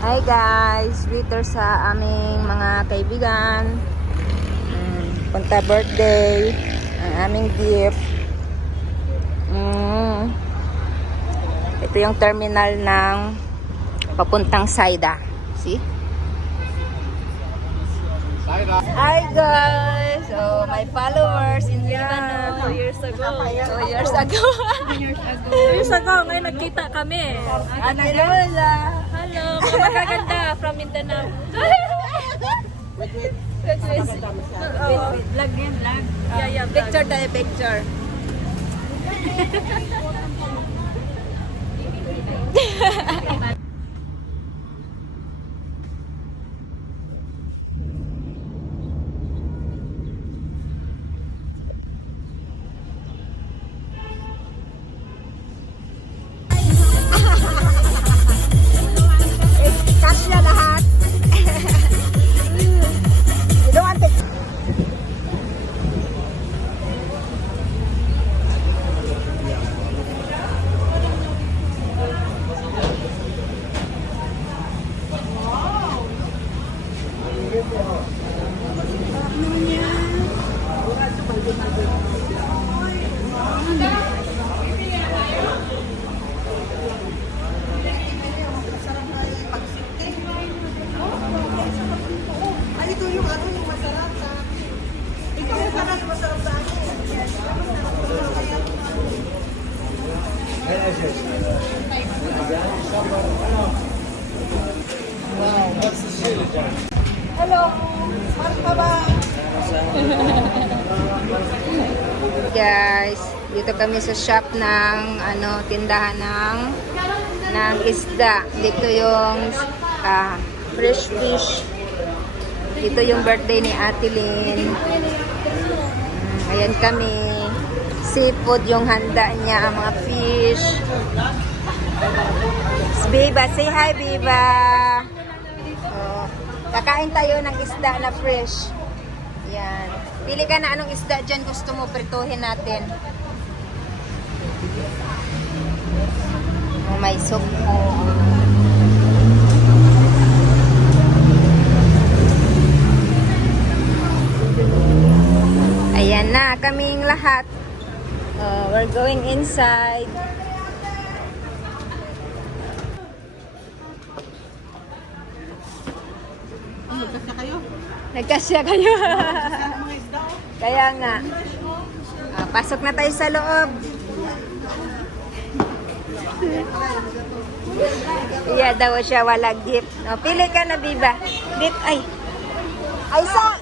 Hi guys, greeter sa aming mga kaibigan. Punta birthday, ang aming gift. Ito yung terminal ng papuntang Saida. See? Hi guys! So, my followers in Lebanon. 2 years ago. 2 years ago. 2 years ago, ngayon nagkita kami. Ate Lola. Hello, mga magaganda from Mindanao. Wait. Vlog yan, vlog. Yeah, vlog. Picture tayo, picture. Kasya lahat. You don't want to... Hello. Guys, dito kami sa shop ng tindahan ng isda. Dito yung fresh fish. Dito yung birthday ni Ate Lynn. Ayan kami. Seafood yung handa niya, ang mga fish. Biba, say hi Biba. Kakain tayo ng isda na fresh. Yan. Pili ka na anong isda dyan gusto mo prituhin natin. Oh, may soup po. Ayan na, kaming lahat. We're going inside. Nagkasya kayo. Kaya nga. Pasok na tayo sa loob. Iya daw siya wala gift. Pili ka na, Biba. Gift, ay. Ay, sa.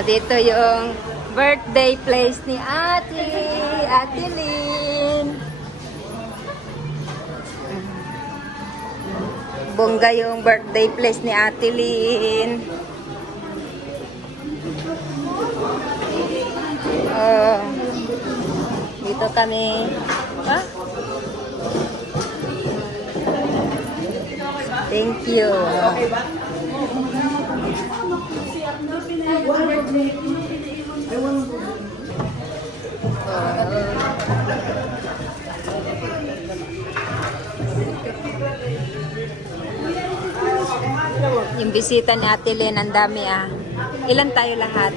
Dito yung birthday place ni Ate Lynn. Bongga yung birthday place ni Ate Lynn. Dito kami. Thank you. Yung bisita ni Ate Lynn, ang dami Ilan tayo lahat?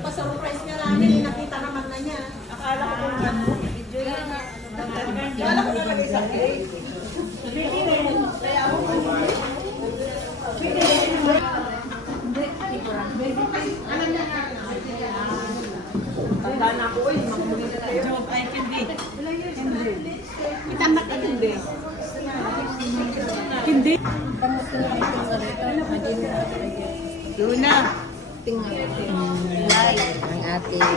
Pa-surprise nga namin, nakita naman na niya. Akala ko video yan. Akala ko naman isang cake. Kaya ako tanda na ako eh. Job, ay hindi. Itamat ay hindi. Hindi. Luna. Ang ating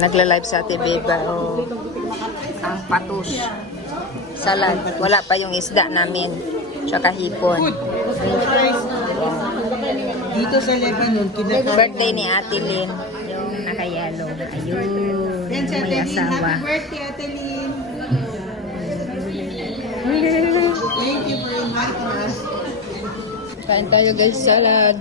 nagla-live sa Ate Beba ang patus salad, wala pa yung isda namin tsaka hipon. Dito sa Lebanon, kinakain. Birthday ni Ate Lynn. Yung nakayalo. Ayun. Yan si Ate May Lynn. asawa. Happy birthday, Ate Lynn. Thank you for inviting us. Kain tayo guys, salad.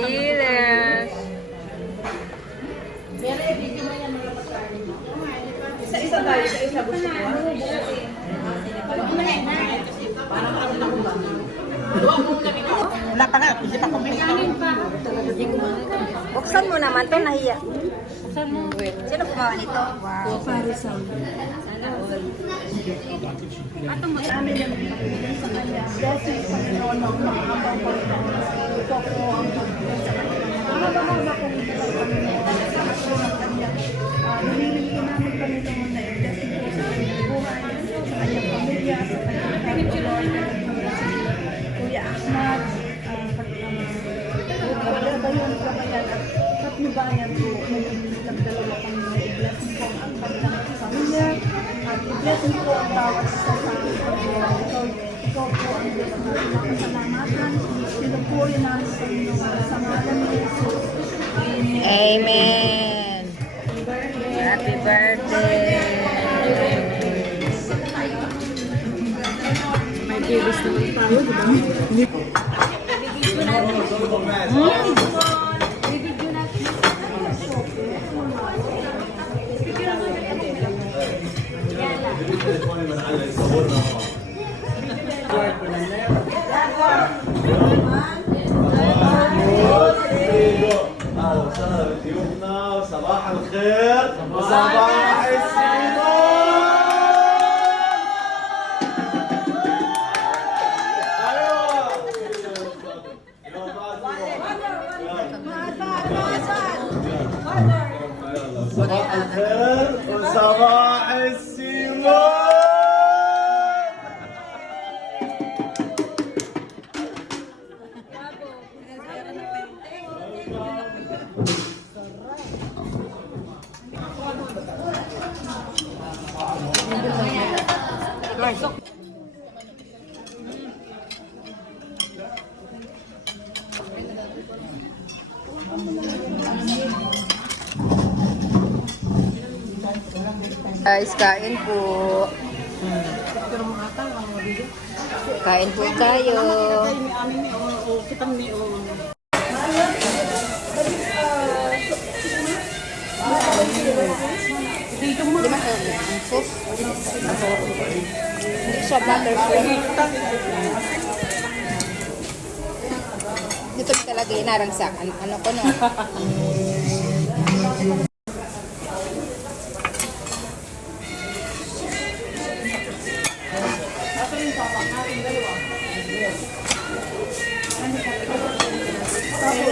Diles. Isa-isa tayo, isa-isa gusto ko. Wala pa na, hindi pa kami. Buksan mo naman to, nahiya. Buksan mo. Sino gumawa nito? Wow. Parisang. Kuya Ahmad, Pagkabayon sa kanya at Patnubayan po, nagdalawa kami na i-blessing po ang kanilang pamilya at i-blessing po ang bawat isa sa ikaw po ang Diyos na pinakasalamatan. Pinagpulinan sa inyong sa ngalan ni Jesus. Amen. Happy birthday. May babies naman tayo, di ba? اهلا وسهلا بضيوفنا وصباح الخير وصباح السلام. صباح الخير وصباح السلام. Guys, kain po. Kain po tayo. Hindi masarap ang sauce. Hindi siya butterfly. Dito talaga inarangsak. Ano ko no?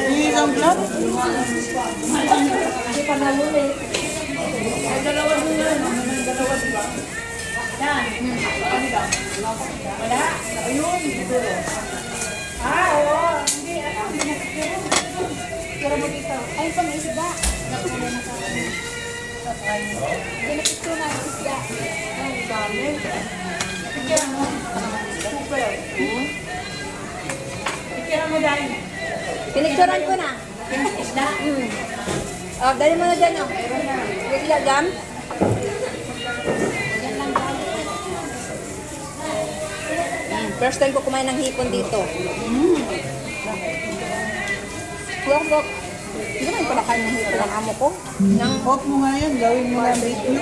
Isang vlog? Ay, pa may isda. Nakula na sa akin. Pinapito na ang isda. Ang dami. Picture mo. Super. Picture mo dahil. Pinicturan ko na. Isda. Oh, dali mo na dyan, oh. Wigla gam. First time ko kumain ng hipon dito. Wak. Hindi naman pala kain ng hipon ng amo ko. Nang Off mo nga yan, gawin mo lang video.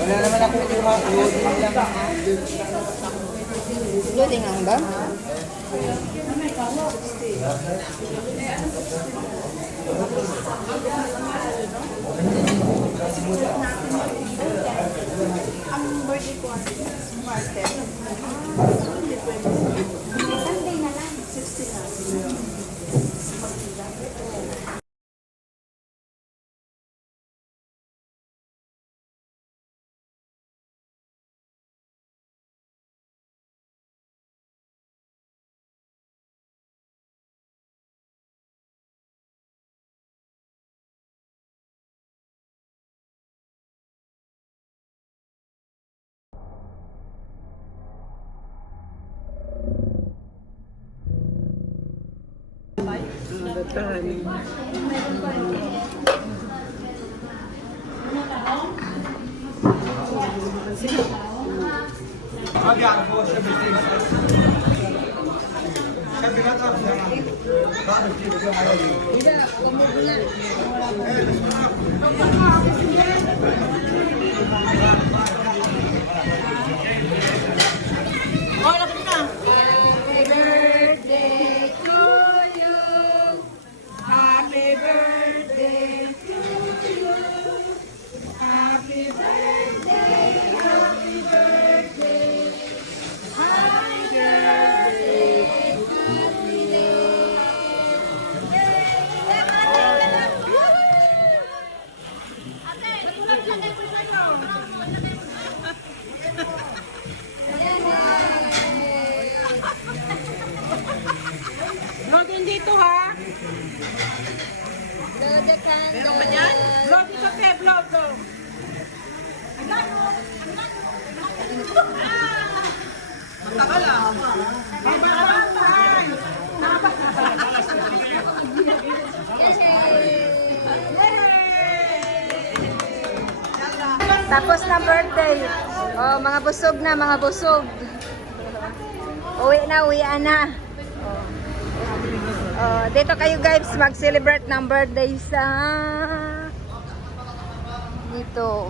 Wala naman ako kuha. loading ang ba? Ang birthday ko, Sunday na lang, 16 na. Oh, lapit na. Happy birthday to you. Happy birthday to you. Happy birthday, happy birthday. Happy birthday, happy Vlog din dito ha. Meron ba yan? Vlog dito te, vlog. Matagal ah. Ay, baka Tapos na birthday. Oh, mga busog na, mga busog. Uwi na. Oh, dito kayo guys mag-celebrate ng birthday sa dito.